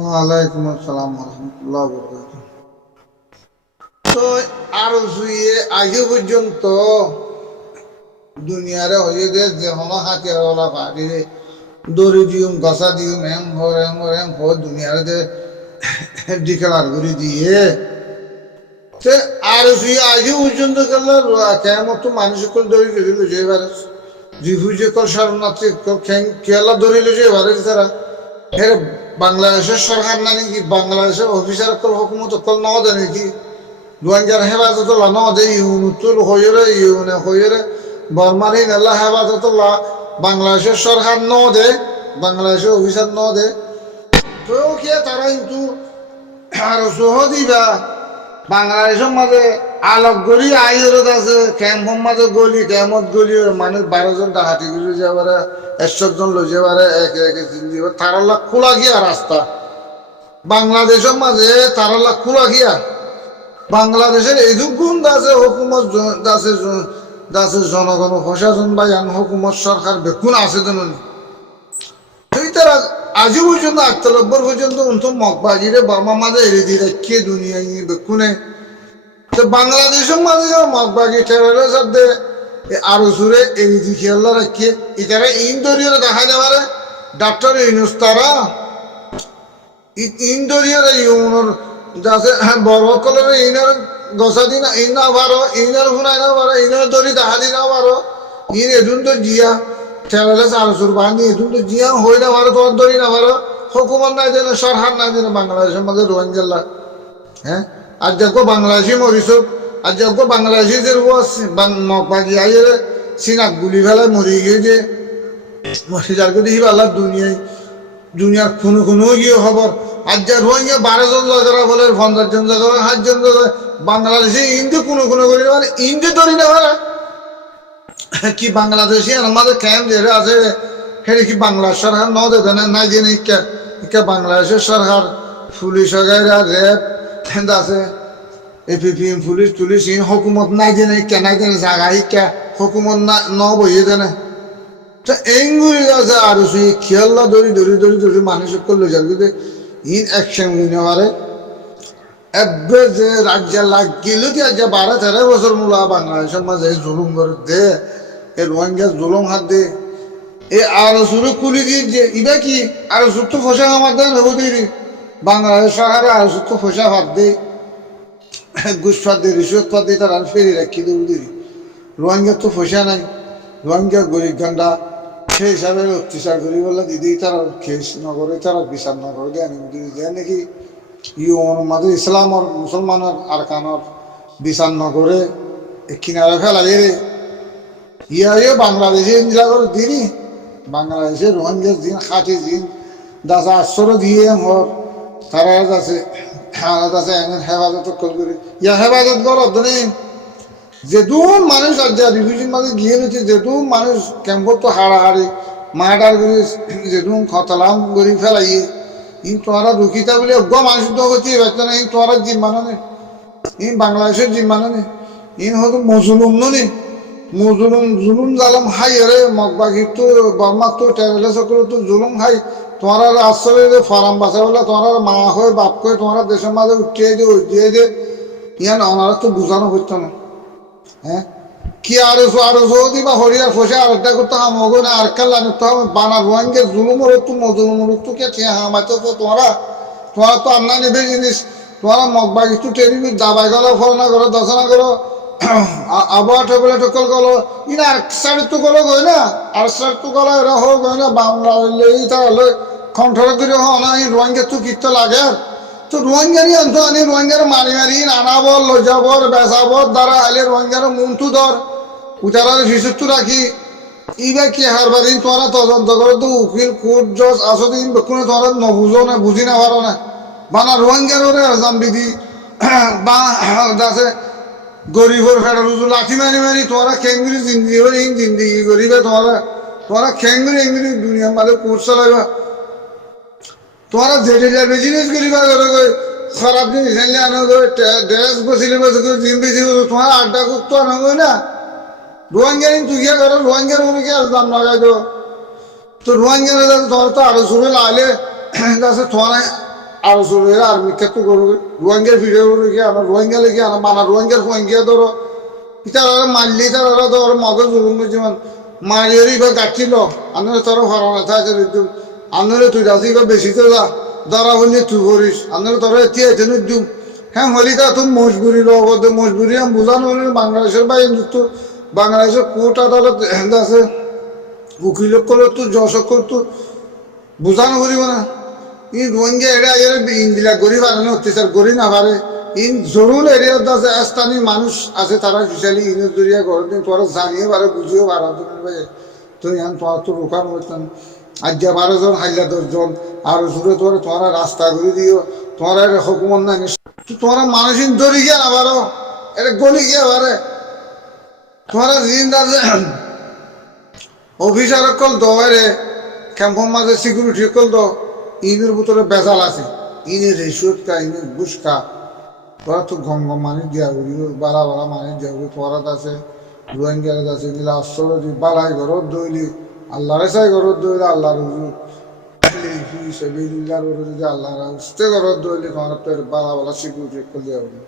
ওয়ালাইকুম আসসালাম রহমতুল্লাহ বরকাত। তো আর শুয়ে আগে পর্যন্ত দুনিয়ারে হয়ে যে যে হলো হাতিয়ারওয়ালা পার্টি দড়ি দিউম গসা দিউম এম হর দুনিয়ারে যে ডিকেলার করে দিয়ে সে আর শুয়ে আগে পর্যন্ত গেল কেমন তো মানুষ কোন দড়ি ধরিল যে এবারে রিফিউজি কল শরণার্থী কেলা ধরিল যে এবারে তারা হ্যাঁ বাংলাদেশের সরকার না নাকি বাংলাদেশের অফিসার কল হুকুমত কল ন দেয় নাকি রোহিঙ্গার হেফাজতুল্লাহ ন দে ইউনুতুল হইরে বর্মার আল্লাহ হেফাজতুল্লাহ বাংলাদেশের সরকার ন দে বাংলাদেশের অফিসার ন দে তো কে তারা কিন্তু আর সহ দিবা বাংলাদেশের মাঝে আলোক গড়ি আইরত আছে ক্যাম্পর মাঝে গলি ক্যাম্পত গলি মানুষ 12 জন ডাহাতি গুলি যাবারে 100 জন লই যাবারে এক এক জিন্দিবা তারাল্লা খোলা গিয়া রাস্তা বাংলাদেশের মাঝে তারাল্লা খোলা গিয়া বাংলাদেশের এযুগ গুণ আছে হুকুমত আছে আছে জনগণ প্রশাসন বা হুকুমত সরকার বেকুন আছে জননী তুই তারা আজও পর্যন্ত 98 পর্যন্ত অন্তত মগবাজিরে বার্মা মাঝে এড়ে দিয়ে রাখিয়ে দুনিয়ায় বেকুনে তো বাংলাদেশের মাঝে মগবাজি ঠেলে সাথে আরো সুরে এড়ে দিয়ে খেয়াল রাখিয়ে এটারা ইন্দোরিয় দেখা যাবারে ডাক্তার ইউনুস তারা ইন্দোরিয়ার ইউনোর যাতে বড় কলের ইনার গসা দিন ইনা বারো ইনার ফুনাই না বারো ইনার দড়ি দেখা দিন বারো ইন এদুন তো জিয়া ঠেলে চারশোর বাহিনী এদুন তো জিয়া হই না বারো তোমার দড়ি না বারো হুকুমত নাই দেন সরকার নাই দেন বাংলাদেশের মধ্যে রোহিঙ্গা হ্যাঁ আর দেখো বাংলাদেশি মরিস আর দেখো বাংলাদেশি যে বাকি আইয়ে সিনাক গুলি ফেলায় মরি গিয়ে মরি যার দেখি আল্লাহ দুনিয়ার কোনো গিয়ে খবর আজ যা রোহিঙ্গা 12 জন জায়গারা বলে 50 জন জায়গা 8 জন জায়গা বাংলাদেশে ইন্দি কোনো করি মানে ইন্দি ধরি না পারে কি বাংলাদেশি আমাদের ক্যাম্প যেটা আছে সেটা কি বাংলা সরকার ন দেবে না নাই জেনে ইকা বাংলাদেশের সরকার পুলিশ র্যাব আছে এপিপিএম পুলিশ টুলিশ হুকুমত নাই জেনে ইকা নাই জেনে জায়গা ইকা হুকুমত ন বইয়ে দেনে তো এইগুলি আছে আর খেয়াল্লা ধরি মানুষ করলে যার কিন্তু ইন অ্যাকশন নিতে পারে এবার যে রাজ্য লাগিল কি আজ 12-13 বছর মূলা বাংলাদেশের মাঝে জুলুম করে দে এ রোহিঙ্গা জুলুম হাত দে এ আর সুরে কুলি দিয়ে যে ইবা কি আর সুতো ফসা আমার দেন হবো দিই বাংলাদেশ সরকারে আর সুতো ফসা ভাত দে ঘুষ ফাত দে রিশ্বত ফাত দিয়ে তারা ফেরি রাখি দেবো দিই রোহিঙ্গার তো ফসা নাই রোহিঙ্গা গরিব গান্ডা সেই হিসাবে অত্যাচার করি বলে দিদি তারা খেস নগরে তারা বিচার নগরে দেয় নাকি ইউর মাঝে ইসলাম আর মুসলমানের আরকানের বিচার নগরে কিনারে ফেলাই রে ইয়ে বাংলাদেশে ইন্দিরা করে দিনি বাংলাদেশে রোহিঙ্গা দিন খাটি দিন দাসা আশ্চর্য দিয়ে হর তারা আছে হেফাজত করি ইয়া হেফাজত করো নেই যেদুন মানুষ আর যা রিফিউজির মাঝে গিয়ে রয়েছে যেদুন মানুষ ক্যাম্পত তো হাড়াহাড়ি মার্ডার করে যেদুন খতলাম করে ফেলাইয়ে ইন তোমরা রুখিতা বলে অজ্ঞ মানুষ তো হচ্ছে ব্যস্ত না ইন তোমরা জিম্মানো নেই ইন বাংলাদেশের জিম্মানো নেই ইন হয়তো মজুলুম নে জুলুম জালাম হাই রে মগবাগি তো বর্মা তো ট্রাভেলে সকল তো জুলুম হাই তোমরা আশ্রয় ফার্ম বাঁচা বলে তোমরা মা হয়ে বাপ করে তোমরা দেশের মাঝে উঠিয়ে দিয়ে ইয়ান ওনারা তো বোঝানো হইতো না হ্যাঁ কি আরো দিবা হরিয়ার ফসে আর একটা করতে হামগো না আর কাল আনতে হবে বানা রোহিঙ্গা জুলুমর তো মজলুমর তো কে হামাইতো তো তোমরা তো আমনা নেবে জিনিস তোমরা মগবাগ একটু ট্রেনিং দাবাই গেলো ফলনা করো দশনা করো আবহাওয়া টেবলে টকল গেলো ইনা আর সাইড তো গেলো গই না আর সাইড তো গেলো এরা হোক গই না বাংলা হইলে তাহলে কণ্ঠর করে হো না এই রোহিঙ্গা তো কিত্ত লাগে তো রোহিঙ্গারই অন্ত আনি রোহিঙ্গার মারি আনাবর লজাবর বেসাবর দ্বারা আইলে রোহিঙ্গার মুন্টু ধর উচারার শিশুত্ব রাখি ইবা কি হারবাদিন তোমরা তদন্ত করে তো উকিল কোর্ট জজ আসো দিন কোনো তোমরা নবুঝো না বুঝি না পারো না বানা রোহিঙ্গার ওরে আজাম বিধি বা আছে গরিবর ফেডার লাঠি মারি তোমরা খেঙ্গুরি জিন্দিগি করিবে তোমরা খেঙ্গুরি এঙ্গুরি দুনিয়ার মাঝে কোর্ট চালাইবা তোমরা যেটা বিজনেস করিবা করে খারাপ জিনিস আনলে আনো ড্রেস বসিলে বসে জিম বেশি তোমার আড্ডা করতো আনো না রোহিঙ্গার তুই গিয়ে করো রোহিঙ্গার মনে কি দাম লাগাই তো রোহিঙ্গার তোমার তো আরো শুরু লাইলে তোমার আলোচনা আর্মি ক্ষেত্র করবো রোহিঙ্গার ভিডিও রেখে আমার রোহিঙ্গা লেগে আনা মানা রোহিঙ্গার রোহিঙ্গা ধরো তারা মারলি তারা ধর মগজ জুলুম যেমন মারিয়ারি বা গাচ্ছিল আনলে তোরা হরানা থাকে আনলে তুই যাচ্ছি বা বেশি তো যা ধরা হলে তুই করিস আনলে তোরা এটি আছে দিম হ্যাঁ হলি তা তুমি মজবুরি লবদ্ধ মজবুরি আমি বুঝানো হলে বাংলাদেশের বাইরে তো বাংলাদেশের কোর্ট আদালত আছে উকিল করলে তো যশ করতো বুঝানো করিব না ই রোহিঙ্গা এরিয়া ইন্দিলা গরিব আনে অত্যাচার করি না পারে ইন জরুর এরিয়াত আছে স্থানীয় মানুষ আছে তারা বিশালি ইনের জরিয়া ঘর দিন তোরা জানিয়ে পারে বুঝিও পারা তুই এখন তোমার তো রোকান হইতাম আজ যা 12 জন হাইলা 10 জন আর জুড়ে তোরা রাস্তা করে দিও তোরা হুকুমত নাই তোরা মানুষিন দরি গিয়া না পারো এটা গলি গিয়া পারে তোরা ঋণ আছে অফিসার কল দরে ক্যাম্পের মাঝে সিকিউরিটি কল দ ইনের ভিতরে বেজাল আছে ইনের রেশিয়ত কা ইনের ঘুষ খা তোরা তো গঙ্গ মানি দিয়া উড়ি বাড়া বাড়া মানি দিয়া উড়ি তোরাত আছে রোহিঙ্গার আছে এগুলা আশ্রয় দি বালাই ঘরত দইলি আল্লাহরে চাই ঘরত দইলে আল্লাহর সেবিল্লার যদি আল্লাহর উস্তে ঘরত দইলি তোমার তোর বালা বালা সিকিউরিটি কল দিয়া উড়ি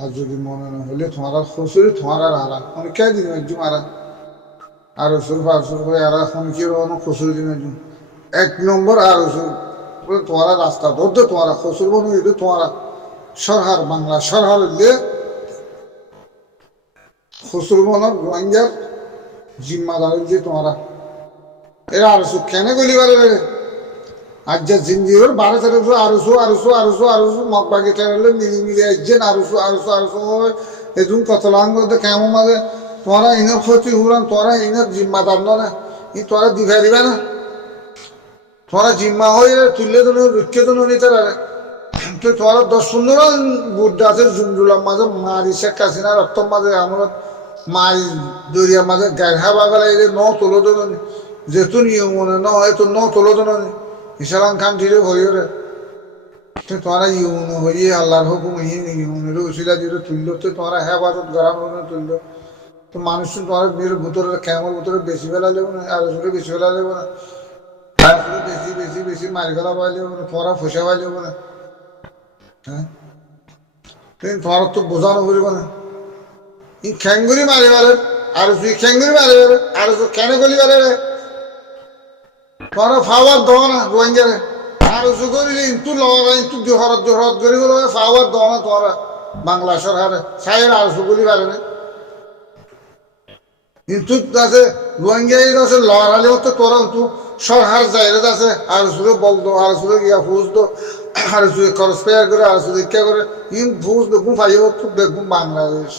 আর যদি মনে না হলে তোমার খসুরি তোমার আর আমি কে দিন একজন আর পাঁচশো করে আর কি খসুরি দিন একজন 1 নম্বর আর তোমার রাস্তা ধরতে তোমার খসুর বনু এটা তোমার সরকার বাংলা সরকার হইলে খসুর বনের রোহিঙ্গার জিম্মাদার যে তোমার এরা আরশো কেন গলি বারে আজ যা জিন্দির 12-13 আরশো মগবাগি টেরলে মিলি আসছেন আরশো এজন কত লাঙ্গ কেমন মাঝে তোরা ইনের ক্ষতি হুরান তোরা ইনের জিম্মাদার না ই তোরা দিঘা দিবা না তোরা জিম্মা হয়ে তুললে তো রুখে তো নিতে পারে তো তোরা 10-15 বুদ্ধ আছে জুমজুলার মাঝে মারি শেখ হাসিনা রক্তর মাঝে আমরা মারি দরিয়ার মাঝে গাঢ়া বাগালা এদের তোলো তো যেহেতু নিয়ম মনে ন হয় তো তোলো তো ইসলাম খান ধীরে হইও রে তোরা ইউন হইয়ে আল্লাহর হুকুম ইউনের উসিলা দিয়ে তুললো তো তোরা হেফাজত গরম তুলল তো মানুষ তোমার মেয়ের ভিতরে ক্যামের ভিতরে বেশি ফেলা যাবো না আর বেশি ফেলা যাবো না বেশি মারি ফেলা পাওয়া যাবো না তোরা ফসে পাওয়া যাবো না হ্যাঁ তোমার তো বোঝানো করিব না ই খ্যাঙ্গুরি মারি পারে আর তুই খ্যাঙ্গুরি মারি পারে আর কেন গলি পারে রে তোরা ফাওয়ার দেওয়া না রোহিঙ্গারে আর উঁচু করিলি ইন্তু লওয়া ইন্তু জোহরত করি গেল ফাওয়ার দেওয়া না তোরা বাংলা সরকারে সাইয়ের আর উঁচু গলি পারে না কিন্তু আছে রোহিঙ্গা আছে লড়ালেও তো তোরা তো সরকার জায়গা আছে আর সুরে বলতো আর সুরে গিয়া ফুজ দো আর সুরে খরচ পেয়ার করে আর সুরে ইচ্ছা করে ইন ফুজ বেগুন পাইব তো বেগুন বাংলাদেশ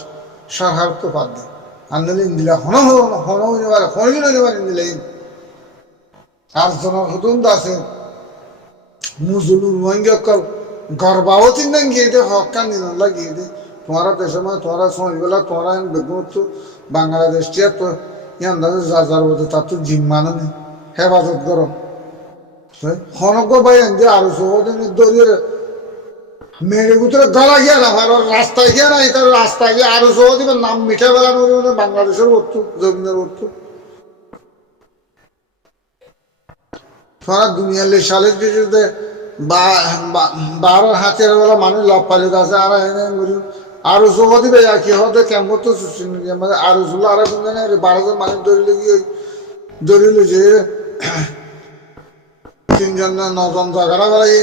সরকার তো বাদ দেয় আন্দোলন ইন্দিলা হন হইতে পারে হইলে হইতে পারে ইন্দিলা আর জনের হুতুম আছে মুজুলু রোহিঙ্গা গর্ভাবতী না গিয়ে দে হকা নিলা গিয়ে দে তোমারা দেশের মানে তোরা সময় বেলা তোরা বেগুন তো বাংলাদেশ তো আন্দাজে যার বোধ তার তো জিম্মানো নেই হেফাজত করো হনক ভাই যে আরো সহদিন দরিয়ে মেরে ভিতরে গলা গিয়া না ভালো রাস্তায় গিয়া না এটা রাস্তায় গিয়ে আরো সহদিন নাম মিঠা বেলানো বাংলাদেশের করতো জমিনের করতো তোরা দুনিয়ার সালের কিছুতে 12 হাতের বেলা মানুষ লাভ পালিত আছে আর আরো জমা দিবে কি হতে কেমন তো আরো জুলো আর 12 জন মানুষ ধরিল যে 3 জন না 9 জন জায়গাটা বেড়াই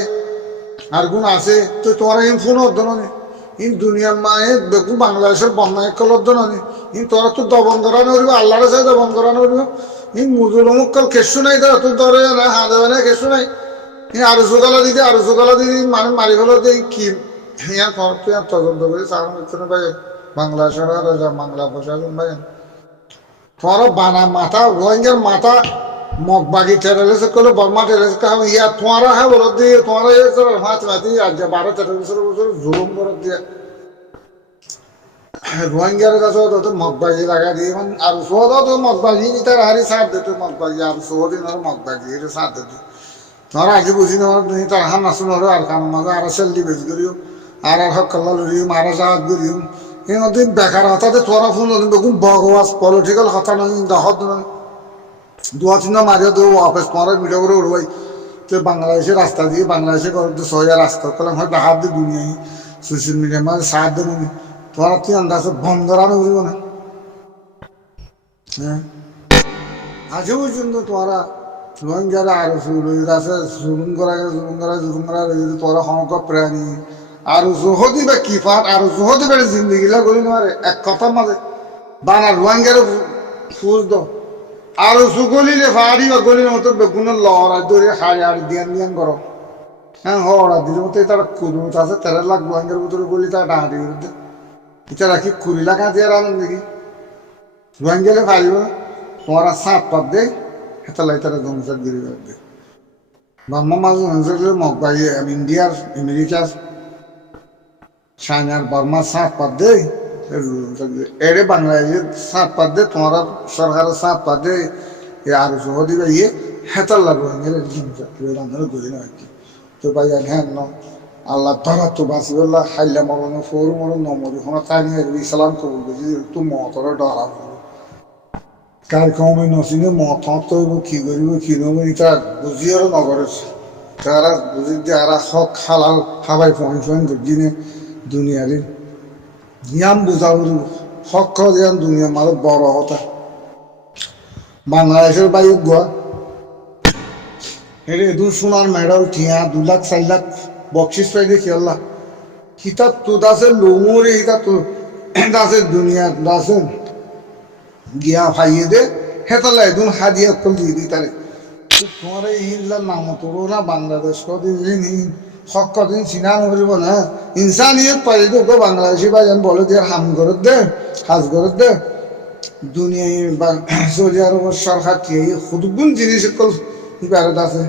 আর গুণ আছে তো তোমার ইন ফোন অর্ধন ইন দুনিয়ার মায়ে দেখু বাংলাদেশের বন্যা একল অর্ধন ইন তোরা তো দবন করানো হইব আল্লাহরে চাই দবন করানো হইব ইন মুজুল মুক্কাল কেসু নাই তোরা তো ধরে না হা দেবে না কেসু নাই আরো জোগালা দিদি মানুষ মারি ফেলো দিয়ে কি তদন্ত করে সারা ভাই বাংলা সরকার বাংলা প্রশাসন ভাই তোমার বানা মাথা রোহিঙ্গার মাথা মগবাগি টেরালেছে করলে বর্মা টেরালেছে ইয়া তোমারা হ্যাঁ বরত দিয়ে তোমারা হাত মাতি আজ 12-13 বছর জুলুম বরত দিয়ে রোহিঙ্গার কাছে তো মগবাগি লাগা দিয়ে আর সোহদ তো মগবাগি তার হারি সাথ দিত মগবাগি আর সোহদিন আর মগবাগি এটা সাথ দিত তোরা আগে বুঝি না তার হান আসুন আর কাম মাঝে আর সেলডি বেচ করিও আর হক কল্লা লড়িও আর জাহাজ করিও এই দিন বেকার হতাতে তোরা ফোন বেগুন বগওয়াজ পলিটিক্যাল হতা নয় দহত নয় 2-3 মারিয়া দেবো অফিস তোমার মিডিয়া করে উড়বাই তো বাংলাদেশের রাস্তা দিয়ে বাংলাদেশে করতে সহজে রাস্তা করলাম হয়তো হাত দিয়ে দুনিয়ায় সোশ্যাল মিডিয়ার মাঝে সাহায্য নেই তোমার তুই আন্দাজ বন্ধ রানো বুঝবো না হ্যাঁ আজও পর্যন্ত তোমরা রোহিঙ্গারা আরো আছে জুলুম করা তোরা সমগ্র প্রাণী আর জহদি বা কিফাত আর জহদি বেড়ে জিন্দিগিলা করি নারে এক কথা মাঝে বানা রোহিঙ্গার ফুজ দাও আর সুগলিলে ফাড়ি বা গলির মতো বেগুনের লড়া ধরে হাড়ি আর দিয়ান দিয়ান করো হ্যাঁ হড়া দিলে মতো তারা কুরুত আছে 13 লাখ রোহিঙ্গার ভিতরে গলি তারা ডাঁটি বিরুদ্ধে এটা রাখি 20 লাখ দিয়ে রাখেন দেখি রোহিঙ্গালে ফাড়িব তোমারা সাপ পাত দেয় হেতালাই তারা ধ্বংসার গিরি দে বাম্মা মাঝে ধ্বংসার মগ বাইয়ে ইন্ডিয়ার আমেরিকার চায়নার বার্মা সাপ পাত দেয় এড়ে বাংলাদেশের সাপ পাত দে তোমার সরকারের সাপ পাত দে আর সহদি বাইয়ে হেতাল্লা রোহিঙ্গালে ধ্বংসার রান্নার গলি না আর কি তো ভাই হ্যাঁ ন আল্লাহ ধরা তো বাঁচিবল্লা খাইলে মরণ ফোর মরণ নমরি কোনো তাই নিয়ে ইসলাম কবুল বুঝি তো মতরে ডরা কার কমে নচিনে মত তৈব কি করিব কি নব এটা বুঝিও নগরে তারা বুঝি যে আর হক হালাল খাবাই ফোন ফোন দিনে দুনিয়ারে নিয়ম বুঝাব হক যেন দুনিয়া মাঝে বড় হতা বাংলাদেশের বাইরে গোয়া হেরে দু সোনার মেডেল ঠিয়া 2 লাখ 4 লাখ বকশিস পাই দেখি আল্লাহ কিতাব তো দাসে লোমরে হিতা তো দাসে দুনিয়া দাসে গিয়া ভাইয়ে দে হেতালা একদম হাদিয়া কল দিয়ে দিই তারে তোমার এই হিল্লার নাম তোর না বাংলাদেশ কদিন হক কদিন চিনা নকরিব না ইনসানিয়ত পাই তো বাংলাদেশি ভাই যেন বলে দিয়ে হাম গরত দে হাজ গরত দে দুনিয়ায় সৌদি আরবের সরকার কি খুদগুন জিনিস কল ইবারত আছে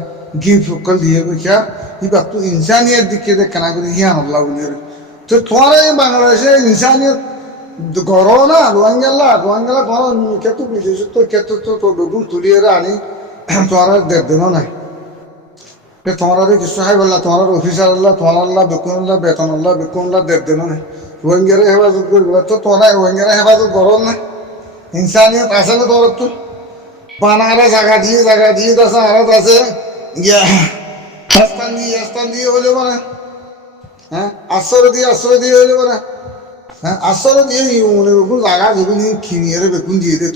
গিফট কল দিয়ে বইয়া ইবার তো ইনসানিয়ত দিকে দে কেনা করে হিয়ান আল্লাহ বলে তো তোমার এই বাংলাদেশে ইনসানিয়ত গরো না রোহিঙ্গালা তোমার কেতু বিদেশ তো কেতু তো বেগুন তুলিয়ে আনি তোমার দেড় দিনও নাই তোমার কিছু খাই বললা তোমার অফিসার আল্লাহ তোমার আল্লাহ বেকুন আল্লাহ বেতন আল্লাহ বেকুন আল্লাহ দেড় দিনও নাই রোহিঙ্গারে হেফাজত করি বলে তো তোমার রোহিঙ্গারা হেফাজত গরম না ইনসানিয়ত আছে না তোর তো বানারা জায়গা দিয়ে আছে আরত আছে স্থান দিয়ে হইলে মানে হ্যাঁ আশ্রয় দিয়ে হইলে মানে হ্যাঁ আসলে দিয়ে মনে বেগুন জায়গা যেগুলি কিনিয়ে বেগুন দিয়ে দে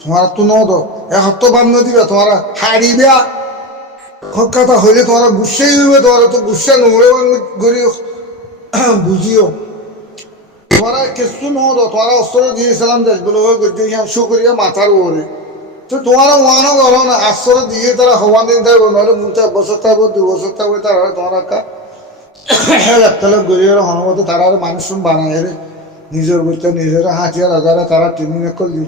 তোমার তো নদ এক সপ্তাহ বান্ধ দিবে তোমার হারিবে হক কথা হইলে তোমার গুসাই হইবে তোমার তো গুসা নোংরে গড়ি বুঝিও তোমার কিছু নদ তোমার অস্ত্র দিয়েছিলাম দেশগুলো শুকরিয়া মাথার ওরে তো তোমার ওয়ানও করো না আশ্রয় দিয়ে তারা হওয়ান দিন থাকবো নাহলে মুখে 1 বছর থাকবো 2 বছর থাকবে তারা তোমার একটা একটা লোক গড়িয়ে হনমতে তারা মানুষ বানায় রে নিজের বলতে নিজেরা হাতিয়ার আজারা তারা ট্রেনিং করলি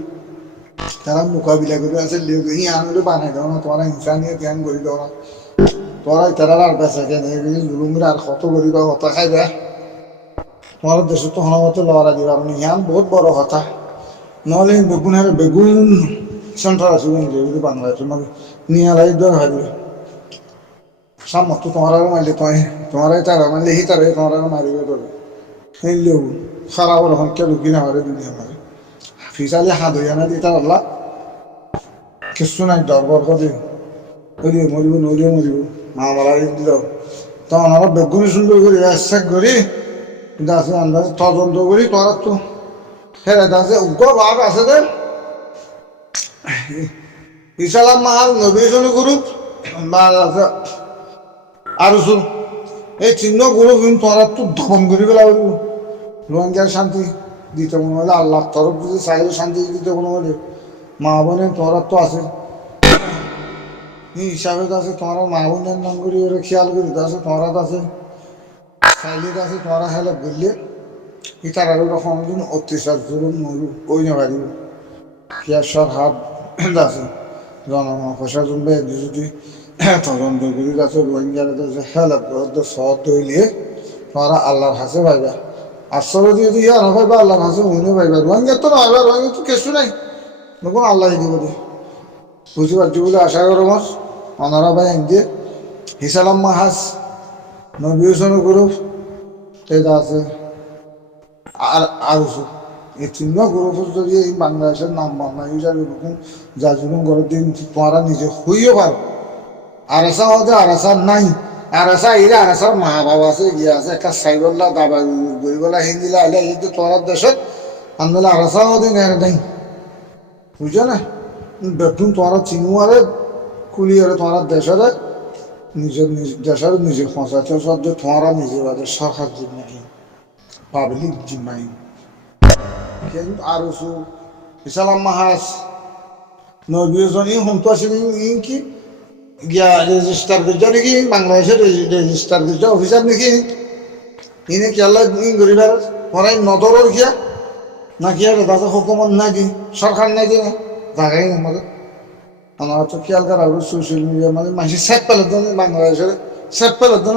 তারা মোকাবিলা করে আছে হি আনলে বানাই দাও না তোমরা ইনসানিয়ে জ্ঞান করি দাও না তোরা তারা আর বেসা কেন জুলুমরা আর কত করি বা হতা খাইবে তোমার দেশে তো হনমতে লড়া দিবা মানে ইয়ান বহুত বড় কথা নহলে বেগুন সেন্টার আছে যদি বাংলাদেশের মানে নিয়ে লাই দেওয়া হয় সামর্থ্য তোমার মারলে তোমারাই তারা মারলে হি তারাই তোমার মারিবে দেবে হেললেও খারাপ রকম কে লুকি না মারে দুনিয়া মারে ফিসালে হাত হইয়া না দিতা আল্লাহ কিছু নাই দরবার করে হইলে মরিব নইলেও মরিব মা মারা দিল তখন আমরা বেগুনি সুন্দর করি এক করি কিন্তু আছে আন্দাজে তদন্ত করি তোরা তো হ্যাঁ আছে উগ্র ভাব আছে যে ইসালাম মাহাল নবীন গ্রুপ বা আছে আরো শুন এই চিহ্ন গ্রুপ তোরা তো দমন করি পেলা রোহিঙ্গার শান্তি দিতে মনে হলে আল্লাহ তরফ যদি চাইলে শান্তি দিতে মনে হলে মা বোনের তোরা তো আছে হিসাবে তো আছে তোমার মা বোনের নাম করি ওরা খেয়াল করি তো আছে তোমারা তো আছে চাইলে তো আছে তোমারা হেলে বললে ই তার আরো রকম দিন অত্যাচার জুলুম মরু ওই না পারিব কিয়ার হাত আছে জনগণ প্রশাসন যদি তদন্ত করি আছে রোহিঙ্গার হেলে সহ তৈলিয়ে তোমরা আল্লাহর হাসে পাইবা আশ্রয় দিয়ে দিয়ে না পাইবা আল্লাহর হাসে মনে পাইবা রোহিঙ্গার তো নয় রোহিঙ্গা তো কিছু নাই দেখুন আল্লাহ দিব দে বুঝতে পারছি বলে আশা করো মাস অনারা ভাই দিয়ে হিসালাম মাহাস নবী হোসেন গ্রুপ এটা আছে আর আরো এই চিহ্ন গ্রুপ যদি এই বাংলাদেশের নাম বাংলা হিসাবে এরকম যা জীবন গড়ের দিন তোমরা নিজে হইও পারো আরাসা হতে আরাসা নাই আরাসা ইরে আরাসার মা বাবা আছে ইয়ে আছে একটা সাইবল্লা দাবা গরিবলা হিন্দিলা আইলে এই তো তোর দেশত আন্দোলন আরাসা হতে নাই বুঝছো না বেতন তোমার চিনুয়ারে কুলিয়ারে তোমার দেশের নিজের দেশের নিজে খোঁচাতে সব যে তোমারা নিজে বাদে সরকার জিম্মাহীন পাবলিক জিম্মাহীন কিন্তু আরো সু ইসালাম মাহাস নবীজন ই হুমতো আছে কি গিয়া রেজিস্টার করছে নাকি বাংলাদেশের রেজিস্টার করছে অফিসার নাকি ইনে কি আল্লাহ গরিবার পড়াই নজরের গিয়া নাকি আর তাতে হুকুমত নাকি সরকার নাকি না জায়গায় আমাদের আমার তো খেয়াল করা সোশ্যাল মিডিয়া মানে মানুষের সেট পেলে তো বাংলাদেশের সেট পেলে তো